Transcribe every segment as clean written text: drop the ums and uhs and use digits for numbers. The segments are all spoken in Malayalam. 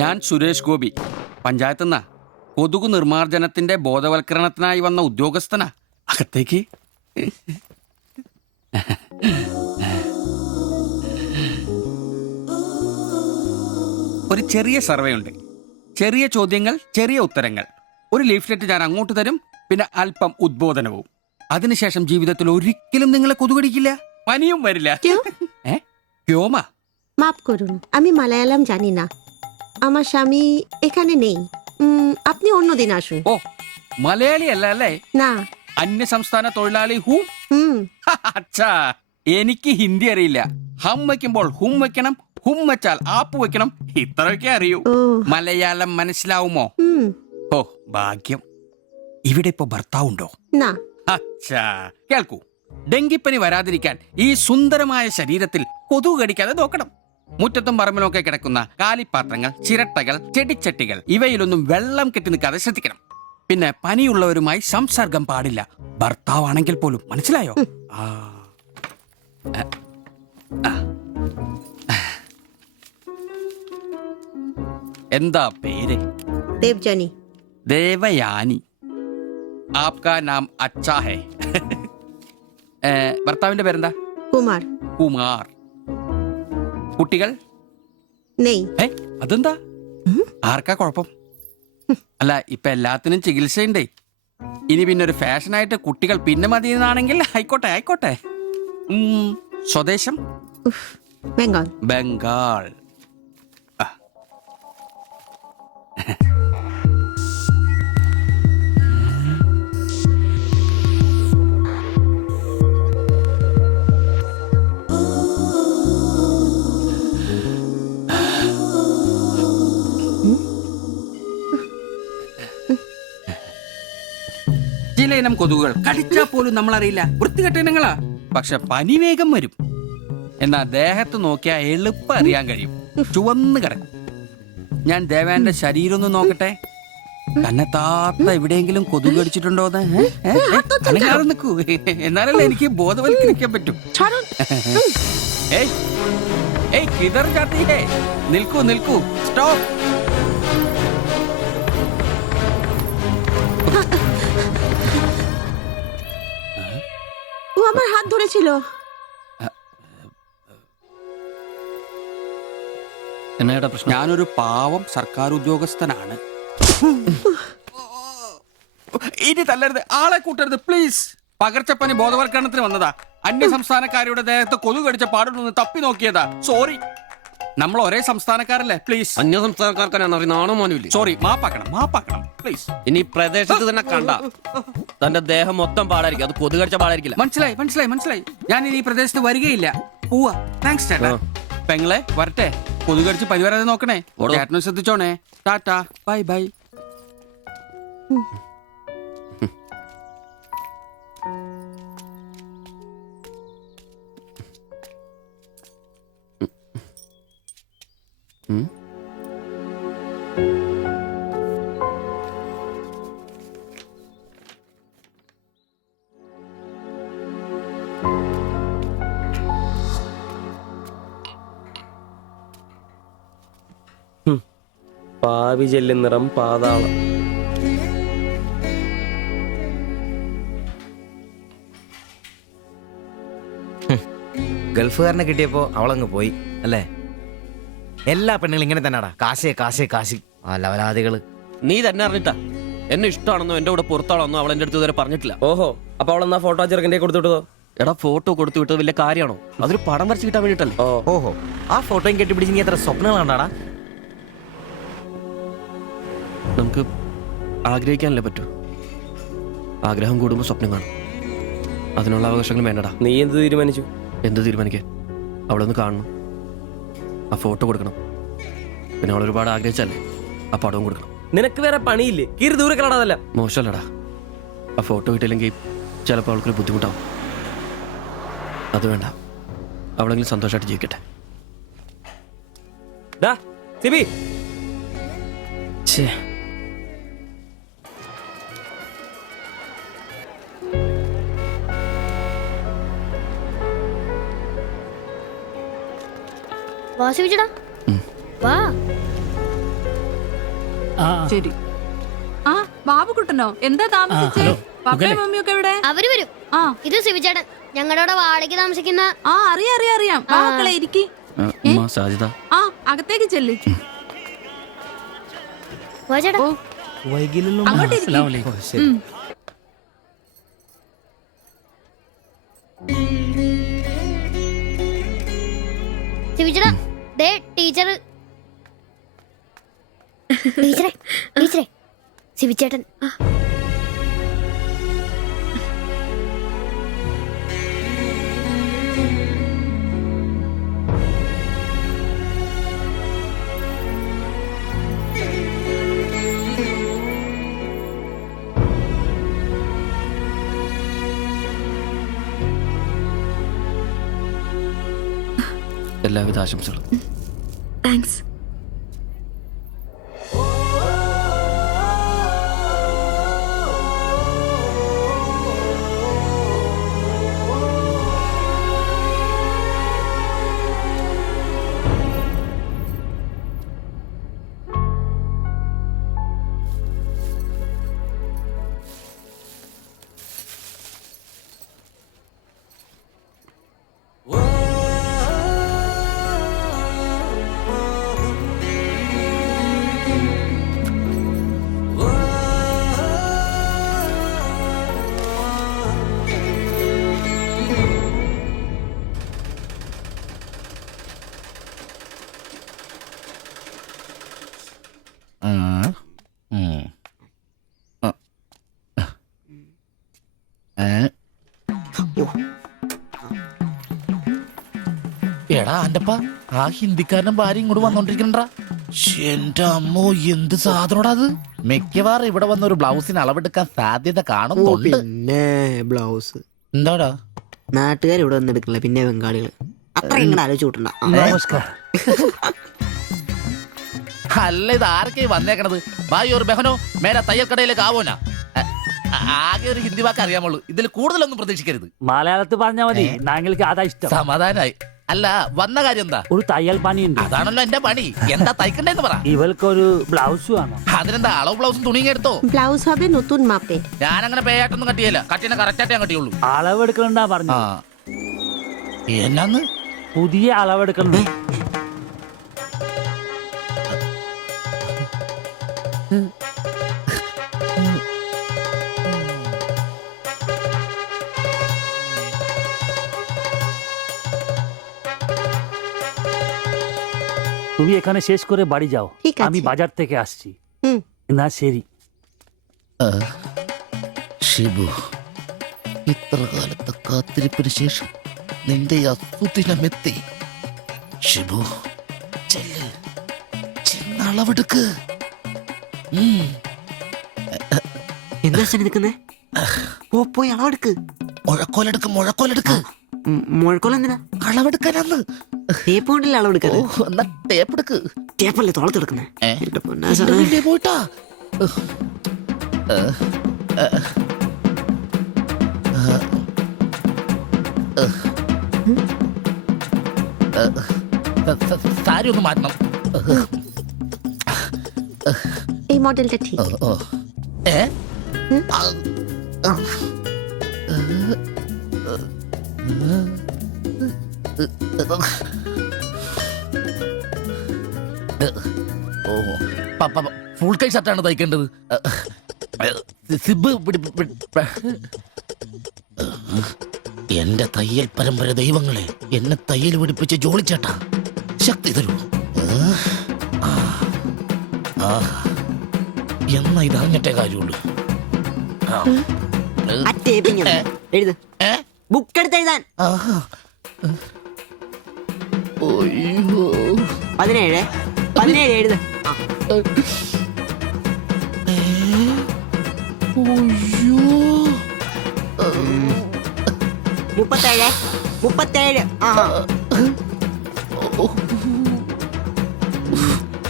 ഞാൻ സുരേഷ് ഗോപി, പഞ്ചായത്ത് നിന്നാ. കൊതുകു നിർമ്മാർജ്ജനത്തിന്റെ ബോധവൽക്കരണത്തിനായി വന്ന ഉദ്യോഗസ്ഥനാ. അകത്തേക്ക്. ഒരു ചെറിയ സർവേ ഉണ്ട്. ചെറിയ ചോദ്യങ്ങൾ, ചെറിയ ഉത്തരങ്ങൾ. ഒരു ലീഫ്ലെറ്റ് ഞാൻ അങ്ങോട്ട് തരും, പിന്നെ അല്പം ഉദ്ബോധനവും. അതിനുശേഷം ജീവിതത്തിൽ ഒരിക്കലും നിങ്ങളെ കൊതുകടിക്കില്ല, പനിയും വരില്ല. ക്യോമാ? মাফ করুন, আমি মালায়ালাম জানি না। আমার স্বামী এখানে নেই। আপনি অন্যদিন আসুন। ഓ, മലയാളി അല്ല അല്ലേ? না। അന്യ സംസ്ഥാന തൊഴിലാളി ഹൂം? അച്ഛാ, എനിക്ക് ഹിന്ദി അറിയില്ല. ഹം വയ്ക്കുമ്പോൾ ഹും വെക്കണം, ഹും വെച്ചാൽ ആപ്പ് വെക്കണം, ഇത്രയൊക്കെ അറിയൂ. മലയാളം മനസ്സിലാവുമോ? ഓ ഭാഗ്യം. ഇവിടെ ഇപ്പൊ ഭർത്താവുണ്ടോ? না। അച്ഛാ കേൾക്കൂ, ഡെങ്കിപ്പനി വരാതിരിക്കാൻ ഈ സുന്ദരമായ ശരീരത്തിൽ കൊതുക് കടിക്കാതെ നോക്കണം. മുറ്റത്തും പറമ്പിലൊക്കെ കിടക്കുന്ന കാലിപ്പാത്രങ്ങൾ, ചിരട്ടകൾ, ചെടിച്ചട്ടികൾ ഇവയിലൊന്നും വെള്ളം കെട്ടി നിൽക്കാതെ ശ്രദ്ധിക്കണം. പിന്നെ പനിയുള്ളവരുമായി സംസർഗം പാടില്ല, ഭർത്താവാണെങ്കിൽ പോലും. മനസ്സിലായോ? എന്താ പേര്? ദേവ്ജാനി. ദേവയാനി. ആപ്കാ നാം അച്ഛാ ഹേ. ഭർത്താവിന്റെ പേരെന്താ? കുമാർ. കുമാർ. കുട്ടികൾ? നെയ്. അതെന്താ? ആർക്കാ കുഴപ്പം? അല്ല, ഇപ്പൊ എല്ലാത്തിനും ചികിത്സയുണ്ടേ. ഇനി പിന്നെ ഒരു ഫാഷനായിട്ട് കുട്ടികൾ പിന്നെ മതി എന്നാണെങ്കിൽ ആയിക്കോട്ടെ ആയിക്കോട്ടെ. സ്വദേശം? ബംഗാൾ. ബംഗാൾ. ചില ഇനം കൊതുകുകൾ കടിച്ചാൽ പോലും നമ്മളറിയില്ല, വൃത്തികെട്ട ഇനങ്ങളാ. പക്ഷെ പനി വേഗം വരും. എന്നാ ദേഹത്ത് നോക്കിയാൽ എളുപ്പം അറിയാൻ കഴിയും, ചുവന്ന് കിടക്കും. ഞാൻ ദേവാന്റെ ശരീരം ഒന്ന് നോക്കട്ടെ. കന്നത്താത്ത എവിടെയെങ്കിലും കൊതുക് കടിച്ചിട്ടുണ്ടോന്ന് അനങ്ങാതെ നിൽക്കൂ, എന്നാലല്ലേ എനിക്ക് ബോധവൽക്കരിക്കാൻ പറ്റും. കിതർ ജാത്തി ഹേ. നിൽക്കൂ നിൽക്കൂ, സ്റ്റോപ്പ്. ও আমার হাত ধরেছিল। എന്നാടാ പ്രശ്നം? ഞാനൊരു പാവം സർക്കാർ ഉദ്യോഗസ്ഥനാണ്. ഇനി തല്ലരുത്, ആളെ കൂട്ടരുത് പ്ലീസ്. പകർച്ചപ്പനി ബോധവൽക്കരണത്തിന് വന്നതാ. അന്യ സംസ്ഥാനക്കാരുടെ ദേഹത്ത് കൊതുക് കടിച്ച പാടുണ്ടെന്ന് തപ്പി നോക്കിയതാ. സോറി, നമ്മൾ ഒരേ സംസ്ഥാനക്കാരല്ലേ, പ്ലീസ്. അന്യ സംസ്ഥാനക്കാർക്കാണ് നാണോ മാനുമില്ല. സോറി, മാപ്പാക്കണം പ്ലീസ്. ഇനി പ്രദേശത്ത് തന്നെ കണ്ട തന്റെ ദേഹം മൊത്തം പാടായിരിക്കും, അത് കൊതുക് കടിച്ച പാടായിരിക്കില്ല. മനസ്സിലായി. ഞാൻ ഇനി ഈ പ്രദേശത്ത് വരികയില്ല. പോവാ. താങ്ക്സ് ചേട്ടാ. പെങ്ങളെ വരട്ടെ. കൊതുക് കടിച്ച് പനി വരാതെ നോക്കണേ. ചേട്ടനും ശ്രദ്ധിച്ചോണേ. ടാറ്റാ, ബൈ ബൈ. പാവി ജെല്ലിൻ നിറം പാതാളം. ഗൾഫുകാരനെ കിട്ടിയപ്പോ അവളങ്ങ് പോയി അല്ലേ? എല്ലാ പെണ്ണുങ്ങളും ഇങ്ങനെ തന്നെയാടാ, കാശ് ലവലാദികള്. നീ തന്നെ അറിഞ്ഞിട്ടാ എന്നെ ഇഷ്ടമാണെന്നോ എന്റെ കൂടെ പുറത്താണെന്നോ അവൾ എന്റെ അടുത്ത് ഇതുവരെ പറഞ്ഞിട്ടില്ല. ഓഹോ, അപ്പൊ അവളെന്നാ ഫോട്ടോ ചെറുക്കൻ്റെ കൊടുത്തുവിട്ടതോ? എടാ, ഫോട്ടോ കൊടുത്തു വിട്ടത് വലിയ കാര്യമാണോ? അതൊരു പടം വരച്ച് കിട്ടാൻ വേണ്ടിട്ടല്ലേ. ഓഹോ, ആ ഫോട്ടോയും കെട്ടിപ്പിടിച്ച് നീ എത്ര സ്വപ്നങ്ങളാണ്ടാടാ? നമുക്ക് ആഗ്രഹിക്കാനല്ലേ പറ്റൂ. ആഗ്രഹം കൂടുമ്പോൾ സ്വപ്നം കാണും. അതിനുള്ള അവകാശങ്ങൾ വേണ്ടടാ. നീ എന്ത് തീരുമാനിച്ചു? എന്ത് തീരുമാനിക്കാൻ? അവളൊന്ന് കാണണം, ആ ഫോട്ടോ കൊടുക്കണം, പിന്നെ അവൾ ഒരുപാട് ആഗ്രഹിച്ചല്ലേ ആ പടവും കൊടുക്കണം. നിനക്ക് വേറെ പണിയില്ലേ? കീറി ദൂരെ കളടാതല്ല. മോശമല്ലടാ, ആ ഫോട്ടോ കിട്ടിയില്ലെങ്കിൽ ചിലപ്പോൾ അവൾക്കൊരു ബുദ്ധിമുട്ടാവും. അത് വേണ്ട, അവളെങ്കിലും സന്തോഷമായിട്ട് ജീവിക്കട്ടെ. സിബി, വാ. ശരി. ആ ബാബുക്കുട്ടനോ, എന്താ താമസിച്ചേ? പപ്പയും മമ്മിയൊക്കെ എവിടെ? അവര് വരും. ആ ഇത് സിബിചേട്ടൻ, ഞങ്ങളുടെ വാടകയ്ക്ക് താമസിക്കുന്ന. ആ അറിയാം. മക്കളെ ഇരിക്കി. സാധ്യത ആ അകത്തേക്ക് ചെല്ലി. വാ ചേട്ടാ. ഓ അങ്ങോട്ട് ഇരിക്ക്. ഉം. സിബിചേട്ടാ, ദേ ടീച്ചർ. ടീച്ചറെ സിബിചേട്ടൻ. എല്ലാവിധ ആശംസകളും. താങ്ക്സ്. എടാ അന്റപ്പ, ആ ഹിന്ദിക്കാരനും ഭാര്യ ഇങ്ങോട്ട് വന്നോണ്ടിരിക്കണ്ടാ. എന്റെ അമ്മോ, എന്ത് സാധനോടാ അത്. മിക്കവാറും ഇവിടെ വന്ന ഒരു ബ്ലൗസിന് അളവെടുക്കാൻ സാധ്യത കാണുന്നുണ്ട്. പിന്നെ ബ്ലൗസ് എന്താടാ നാട്ടുകാർ ഇവിടെ വന്ന് എടുക്കണില്ല, പിന്നെ ബംഗാളികള്. അത്ര ഇങ്ങനെ ആലോചിച്ച് കൂട്ടണ്ട. നമസ്കാരം. അല്ല, ഇത് ആരൊക്കെ വന്നേക്കണത്? ഭായി ഒരു ബഹനോ മേലെ തയ്യൽ കടയിലേക്ക് ആവോനാ. ആകെ ഒരു ഹിന്ദി വാക്ക് അറിയാമുള്ളൂ, ഇതിൽ കൂടുതലൊന്നും പ്രതീക്ഷിക്കരുത്. മലയാളത്തിൽ പറഞ്ഞാൽ മതി, ഞങ്ങൾക്ക് അതാ ഇഷ്ടം. സമാധാനായി. അല്ല, വന്ന കാര്യം എന്താ? ഒരു തയ്യൽ പണിയുണ്ട്. അതാണല്ലോ എന്റെ പണി. എന്താ തയ്ക്കണ്ടേന്ന് പറ. ഇവൾക്കൊരു ബ്ലൗസ് വേണം. അതിനെന്താ അളവ് ബ്ലൗസും തുണിയും എടുത്തോ? ব্লাউজ হবে নতুন মাপে। ഞാനങ്ങനെ പേയായിട്ടൊന്നും കട്ടിയല്ല, കട്ടിനെ കറക്റ്റായിട്ട് ഞാൻ കട്ടിയുള്ളൂ. അളവെടുക്കണ്ടാ പറഞ്ഞു. എന്നാന്ന്? പുതിയ അളവെടുക്കണം. তুমি এখানে শেষ করে বাড়ি যাও, ঠিক আছে। আমি বাজার থেকে আসছি। হুম। না ശരി. ഷിബു, ഇത്ര കാലത്തെ കാത്തിരിപ്പിന് ശേഷം നിന്റെ അസുദിനമെത്തി. ഷിബു, ചെല്ല്, ചെന്നളവെടുക്ക്. എന്താ നിൽക്കുന്നേ? ഓ, പോയി അളവെടുക്ക്. മുഴക്കോലെടുക്ക്. മുഴക്കോല എന്തിനാ? അളവെടുക്കാനാന്ന്. ടേപ്പ് കൊണ്ടല്ലേ അളവെടുക്കാൻ? എന്നാ ടേപ്പെടുക്ക്. ടേപ്പല്ലേ തോളത്തെടുക്കുന്നേ? പോയിട്ടാ. സാരി ഒന്ന് മാറ്റണം. এই মডেলটা ঠিক। ഫുൾ കൈ ഷർട്ടാണ് തയ്ക്കേണ്ടത്. സിബ് എന്റെ തയ്യൽ പരമ്പര ദൈവങ്ങളെ, എന്നെ തയ്യൽ പിടിപ്പിച്ച് ജോളിച്ചേട്ടാ, ശക്തി തരൂ. എന്നാ ഇത് അറിഞ്ഞിട്ടേ കാര്യമുള്ളൂ. എഴുത്, ബുക്ക് എടുത്ത് എഴുതാൻ. 17 എഴുത്. 37.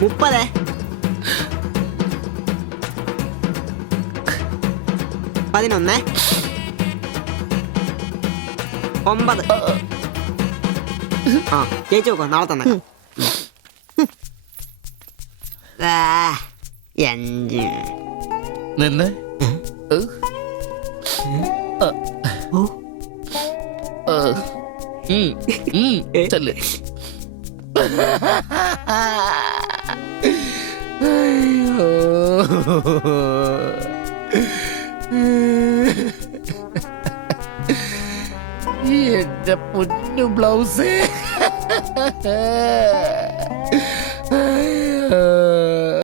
30. 11. 9. ചേച്ചി നോക്കോ, നാളെ തന്നെ. 5 നിന്ന് ചെല്ല്. അയ്യോ. എന്റെ പൊന്നു ബ്ലൗസ്